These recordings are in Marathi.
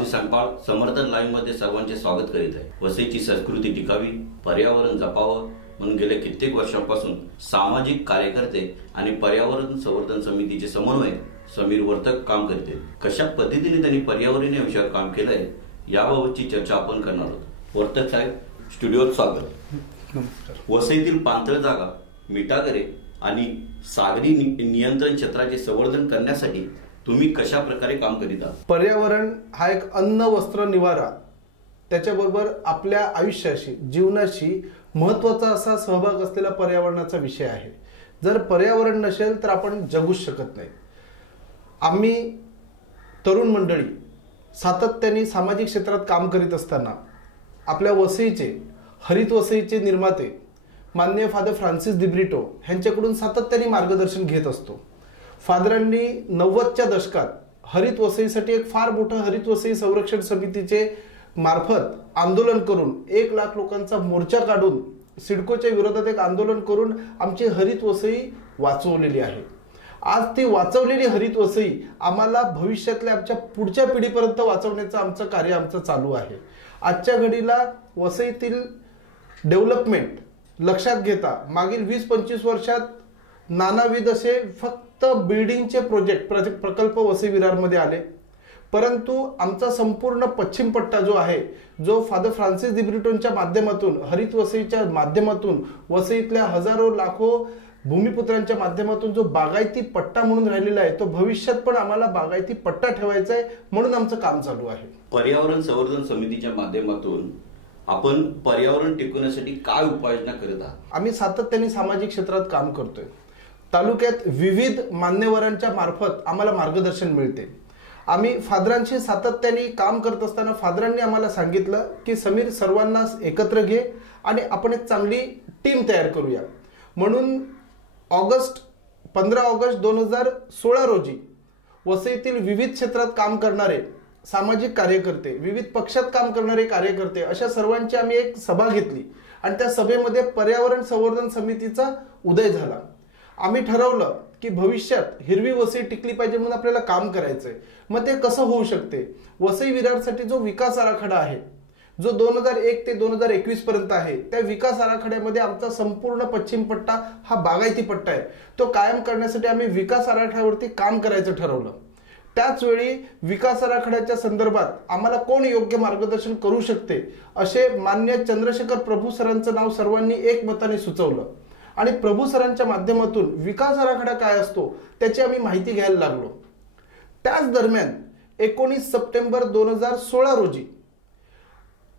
मी मारुती सांगपाळ समर्थन लाईव्हमध्ये सर्वांचे स्वागत करीत आहे. वसईची संस्कृती टिकावी पर्यावरण जपावं म्हणून गेल्या कित्येक वर्षांपासून सामाजिक कार्यकर्ते आणि पर्यावरण संवर्धन समितीचे समन्वय समीर वर्तक काम करते. कशा पद्धतीने त्यांनी पर्यावरण या विषयावर काम केलंय याबाबतची चर्चा आपण करणार आहोत. वर्तक साहेब स्टुडिओत स्वागत. वसईतील पाणथळ जागा मिठागरे आणि सागरी नियंत्रण क्षेत्राचे संवर्धन करण्यासाठी तुम्ही कशा प्रकारे काम करीत आहात? पर्यावरण हा एक अन्न वस्त्र निवारा. त्याच्याबरोबर आपल्या आयुष्याशी जीवनाशी महत्त्वाचा असा सहभाग असलेला पर्यावरणाचा विषय आहे. जर पर्यावरण नसेल तर आपण जगूच शकत नाही. आम्ही तरुण मंडळी सातत्याने सामाजिक क्षेत्रात काम करीत असताना आपल्या वसईचे हरित वसईचे निर्माते माननीय फादर फ्रान्सिस दिब्रिटो ह्यांच्याकडून सातत्याने मार्गदर्शन घेत असतो. फादरांनी नव्वदच्या दशकात हरित वसईसाठी एक फार मोठं हरित वसई संरक्षण समितीचे मार्फत आंदोलन करून एक लाख लोकांचा मोर्चा काढून सिडकोच्या विरोधात एक आंदोलन करून आमची हरित वसई वाचवलेली आहे. आज ती वाचवलेली हरित वसई आम्हाला भविष्यातल्या आमच्या पुढच्या पिढीपर्यंत वाचवण्याचं आमचं कार्य आमचं चालू आहे. आजच्या घडीला वसईतील डेव्हलपमेंट लक्षात घेता मागील वीस पंचवीस वर्षात नानाविध असे फक्त बिल्डिंगचे प्रोजेक्ट प्रोजेक्ट प्रकल्प वसई विरारमध्ये आले. परंतु आमचा संपूर्ण पश्चिम पट्टा जो आहे जो फादर फ्रान्सिस दिब्रिटोनच्या माध्यमातून हरित वसईच्या माध्यमातून वसईतल्या हजारो लाखो भूमिपुत्रांच्या माध्यमातून जो बागायती पट्टा म्हणून राहिलेला आहे तो भविष्यात पण आम्हाला बागायती पट्टा ठेवायचा आहे म्हणून आमचं काम चालू आहे. पर्यावरण संवर्धन समितीच्या माध्यमातून आपण पर्यावरण टिकवण्यासाठी काय उपाययोजना करत आहात? आम्ही सातत्याने सामाजिक क्षेत्रात काम करतोय. तालुक्यात विविध मान्यवरांच्या मार्फत आम्हाला मार्गदर्शन मिळते. आम्ही फादरांशी सातत्याने काम करत असताना फादरांनी आम्हाला सांगितलं की समीर सर्वांना एकत्र घे आणि आपण एक चांगली टीम तयार करूया. म्हणून ऑगस्ट पंधरा ऑगस्ट दोन हजार सोळा रोजी वसईतील विविध क्षेत्रात काम करणारे सामाजिक कार्यकर्ते विविध पक्षात काम करणारे कार्यकर्ते अशा सर्वांची आम्ही एक सभा घेतली आणि त्या सभेमध्ये पर्यावरण संवर्धन समितीचा उदय झाला. आम्ही ठरवलं की भविष्यात हिरवी वसई टिकली पाहिजे म्हणून आपल्याला काम करायचंय. मग ते कसं होऊ शकते? वसई विरारसाठी जो विकास आराखडा आहे जो दोन हजार एक ते दोन हजार एकवीस पर्यंत आहे त्या विकास आराखड्यामध्ये आमचा संपूर्ण पश्चिम पट्टा हा बागायती पट्टा आहे. तो कायम करण्यासाठी आम्ही विकास आराखड्यावरती काम करायचं ठरवलं. त्याच वेळी विकास आराखड्याच्या संदर्भात आम्हाला कोण योग्य मार्गदर्शन करू शकते असे मान्य चंद्रशेखर प्रभू सरांचं नाव सर्वांनी एकमताने सुचवलं. आणि प्रभू सरांच्या माध्यमातून विकास आराखडा काय असतो त्याची आम्ही माहिती घ्यायला लागलो. त्याच दरम्यान एकोणीस सप्टेंबर दोन हजार सोळा रोजी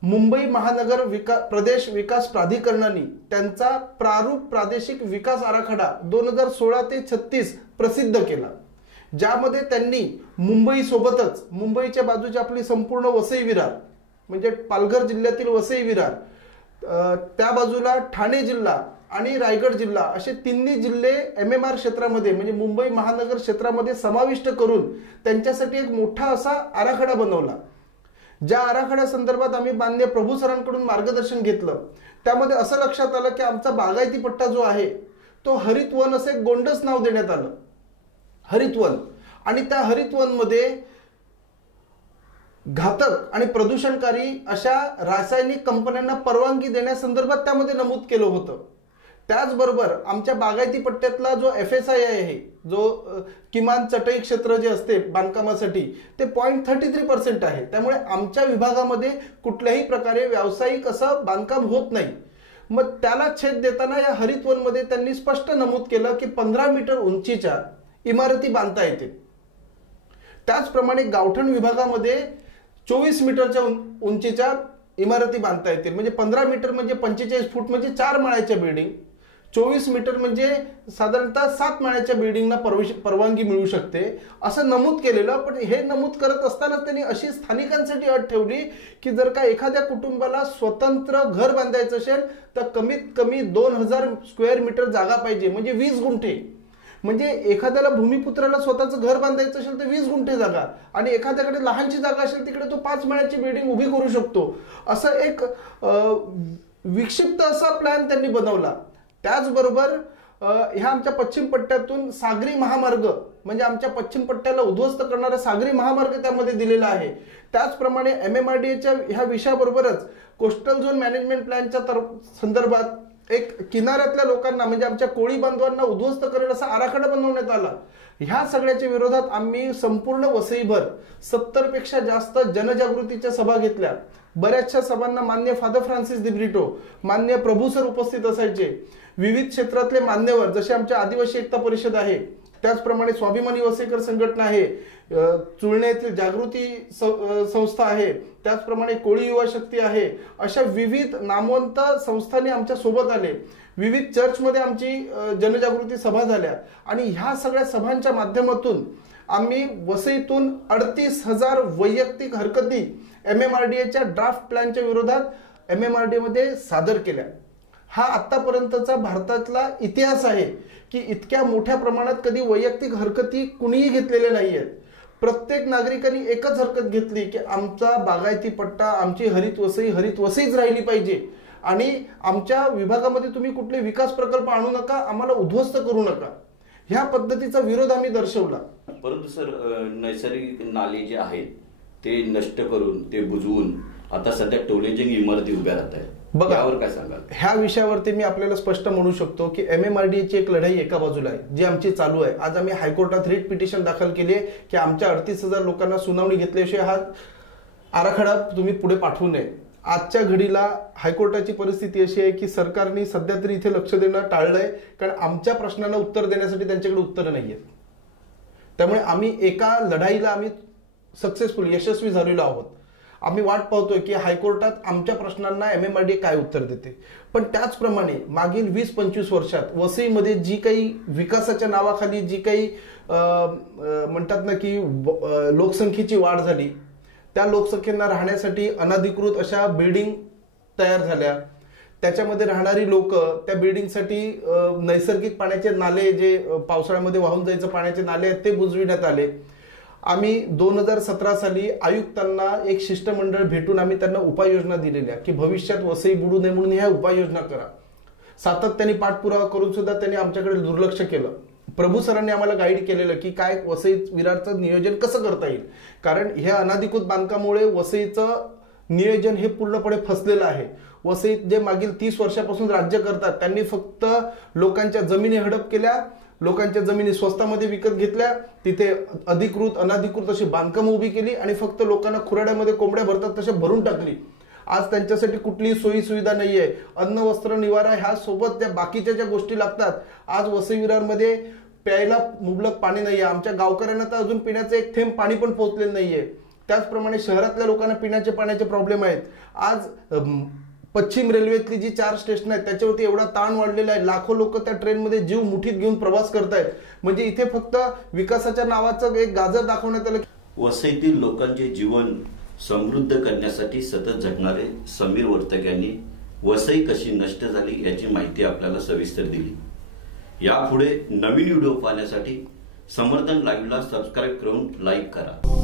मुंबई महानगर विका प्रदेश विकास प्राधिकरणाने त्यांचा प्रारूप प्रादेशिक विकास आराखडा दोन हजार सोळा ते छत्तीस प्रसिद्ध केला. ज्यामध्ये त्यांनी मुंबईसोबतच मुंबईच्या बाजूची आपली संपूर्ण वसई विरार म्हणजे पालघर जिल्ह्यातील वसई विरार त्या बाजूला ठाणे जिल्हा आणि रायगड जिल्हा असे तिन्ही जिल्हे एम एम आर क्षेत्रामध्ये म्हणजे मुंबई महानगर क्षेत्रामध्ये समाविष्ट करून त्यांच्यासाठी एक मोठा असा आराखडा बनवला. ज्या आराखड्या संदर्भात आम्ही मान्य प्रभू सरांकडून मार्गदर्शन घेतलं. त्यामध्ये असं लक्षात आलं की आमचा बागायती पट्टा जो आहे तो हरित वन असं एक गोंडस नाव देण्यात आलं. हरितवन आणि त्या हरितवनमध्ये घातक आणि प्रदूषणकारी अशा रासायनिक कंपन्यांना परवानगी देण्यासंदर्भात त्यामध्ये नमूद केलं होतं. त्याचबरोबर आमच्या बागायती पट्ट्यातला जो एफ एस आय आहे जो किमान चटई क्षेत्र जे असते बांधकामासाठी ते पॉईंट थर्टी थ्री पर्सेंट आहे. त्यामुळे आमच्या विभागामध्ये कुठल्याही प्रकारे व्यावसायिक असं बांधकाम होत नाही. मग त्याला छेद देताना या हरितवनमध्ये त्यांनी स्पष्ट नमूद केलं की पंधरा मीटर उंचीच्या इमारती बांधता येतील. त्याचप्रमाणे गावठण विभागामध्ये चोवीस मीटरच्या उंचीच्या इमारती बांधता येतील. म्हणजे पंधरा मीटर म्हणजे पंचेचाळीस फूट म्हणजे चार माळ्याच्या बिल्डिंग चोवीस मीटर म्हणजे साधारणतः सात माळ्याच्या बिल्डिंगला परविश- परवानगी मिळू शकते. असं नमूद केलेलं पण हे नमूद करत असताना त्यांनी अशी स्थानिकांसाठी अट ठेवली की जर का एखाद्या कुटुंबाला स्वतंत्र घर बांधायचं असेल तर कमीत कमी दोन हजार स्क्वेअर मीटर जागा पाहिजे म्हणजे वीस गुंठे. म्हणजे एखाद्याला भूमिपुत्राला स्वतःचं घर बांधायचं असेल तर वीस गुंठे जागा. आणि एखाद्याकडे लहानची जागा असेल तिकडे तो पाच माळ्याची बिल्डिंग उभी करू शकतो. असं एक विक्षिप्त असा प्लॅन त्यांनी बनवला. त्याचबरोबर ह्या आमच्या पश्चिम पट्ट्यातून सागरी महामार्ग म्हणजे आमच्या पश्चिम पट्ट्याला उद्ध्वस्त करणारा सागरी महामार्ग त्यामध्ये दिलेला आहे. त्याचप्रमाणे एम एम आर डी एच्या ह्या विषयाबरोबरच कोस्टल झोन मॅनेजमेंट प्लॅनच्या तर संदर्भात एक किनाऱ्यातल्या लोकांना म्हणजे आमच्या कोळी बांधवांना उद्ध्वस्त करेल असा आराखडा बनवण्यात आला. ह्या सगळ्याच्या विरोधात आम्ही संपूर्ण वसईभर सत्तरपेक्षा जास्त जनजागृतीच्या सभा घेतल्या. बऱ्याचशा सभांना मान्य फादर फ्रान्सिस दिब्रिटो मान्य प्रभू सर उपस्थित असायचे. विविध क्षेत्रातले मान्यवर जसे आमच्या आदिवासी एकता परिषद आहे त्याचप्रमाणे स्वाभिमानी वसेकर संघटना आहे अ, चुळणे येथील जागृती संस्था आहे त्याचप्रमाणे कोळी युवा शक्ती आहे अशा विविध नामवंत संस्थांनी आमच्यासोबत आले. विविध चर्चमध्ये आमची जनजागृती सभा झाल्या आणि ह्या सगळ्या सभांच्या माध्यमातून आम्ही वसईतून अडतीस हजार वैयक्तिक हरकती एम एम आर डी एच्या ड्राफ्ट प्लॅनच्या विरोधात एम एम आर डी मध्ये सादर केल्या. हा आतापर्यंतचा भारतातला इतिहास आहे की इतक्या मोठ्या प्रमाणात कधी वैयक्तिक हरकती कुणीही घेतलेल्या नाही आहेत प्रत्येक नागरिकांनी एकच हरकत घेतली की आमचा बागायती पट्टा आमची हरित वसई हरित वसईच राहिली पाहिजे. आणि आमच्या विभागामध्ये तुम्ही कुठले विकास प्रकल्प आणू नका आम्हाला उद्ध्वस्त करू नका. ह्या पद्धतीचा विरोध आम्ही दर्शवला. परंतु सर नैसर्गिक नाले जे आहेत ते नष्ट करून ते बुजवून आता सध्या टोलेजिंग इमारती उभ्या राहत आहेत बघा. यावर काय सांगाल? ह्या विषयावरती मी आपल्याला स्पष्ट म्हणू शकतो की एम एम आर डी ची एक लढाई एका बाजूला आहे जी आमची चालू आहे. आज आम्ही हायकोर्टात रिट पिटिशन दाखल केली आहे की आमच्या अडतीस हजार लोकांना सुनावणी घेतल्याशिवाय हा आराखडा तुम्ही पुढे पाठवू नये. आजच्या घडीला हायकोर्टाची परिस्थिती अशी आहे की सरकारने सध्या तरी इथे लक्ष देणं टाळलंय कारण आमच्या प्रश्नांना उत्तर देण्यासाठी त्यांच्याकडे उत्तरं नाहीयेत त्यामुळे आम्ही एका लढाईला आम्ही सक्सेसफुल यशस्वी झालेलो आहोत. आम्ही वाट पाहतोय की हायकोर्टात आमच्या प्रश्नांना एम एम आर डी काय उत्तर देते. पण त्याचप्रमाणे मागील वीस पंचवीस वर्षात वसईमध्ये जी काही विकासाच्या नावाखाली जी काही म्हणतात ना की लोकसंख्येची वाढ झाली त्या लोकसंख्येना राहण्यासाठी अनधिकृत अशा बिल्डिंग तयार झाल्या. त्याच्यामध्ये राहणारी लोक त्या बिल्डिंगसाठी नैसर्गिक पाण्याचे नाले जे पावसाळ्यामध्ये वाहून जायचं पाण्याचे नाले आहेत ते बुजविण्यात आले. आम्ही दोन हजार सतरा साली आयुक्तांना एक शिष्टमंडळ भेटून आम्ही त्यांना उपाययोजना दिलेल्या की भविष्यात वसई बुडू नये म्हणून ह्या उपाययोजना करा. सातत्याने पाठपुरावा करून सुद्धा त्यांनी आमच्याकडे दुर्लक्ष केलं. प्रभू सरांनी आम्हाला गाईड केलेलं की काय वसई विरारचं नियोजन कसं करता येईल? कारण ह्या अनाधिकृत बांधकामुळे वसईचं नियोजन हे पूर्णपणे फसलेलं आहे. वसईत जे मागील तीस वर्षापासून राज्य करतात त्यांनी फक्त लोकांच्या जमिनी हडप केल्या लोकांच्या जमिनी स्वस्तामध्ये विकत घेतल्या तिथे अधिकृत अनाधिकृत अशी बांधकाम उभी केली आणि फक्त लोकांना खुराड्यामध्ये कोंबड्या भरतात तशा भरून टाकली. आज त्यांच्यासाठी कुठलीही सोयी सुविधा आहे अन्न वस्त्र निवारा ह्या सोबत त्या बाकीच्या ज्या गोष्टी लागतात आज वसई विरारमध्ये प्यायला मुबलक पाणी नाही आहे आमच्या गावकऱ्यांना तर अजून पिण्याचं एक थेंब पाणी पण पोहोचलेलं नाही आहे त्याचप्रमाणे शहरातल्या लोकांना पिण्याचे पाण्याचे प्रॉब्लेम आहेत. आज पश्चिम रेल्वेतली जी चार स्टेशन आहेत त्याच्यावरती एवढा ताण वाढलेला आहे. लाखो लोक त्या ट्रेनमध्ये जीव मुठीत घेऊन प्रवास करतायत. म्हणजे इथे फक्त विकासाच्या नावाचं एक गाजर दाखवण्यात आलं. वसईतील लोकांचे जीवन समृद्ध करण्यासाठी सतत झटणारे समीर वर्तक यांनी वसई कशी नष्ट झाली याची माहिती आपल्याला सविस्तर दिली. यापुढे नवीन व्हिडिओ पाहण्यासाठी समर्थन लाईव्हला सबस्क्राईब करून लाईक करा.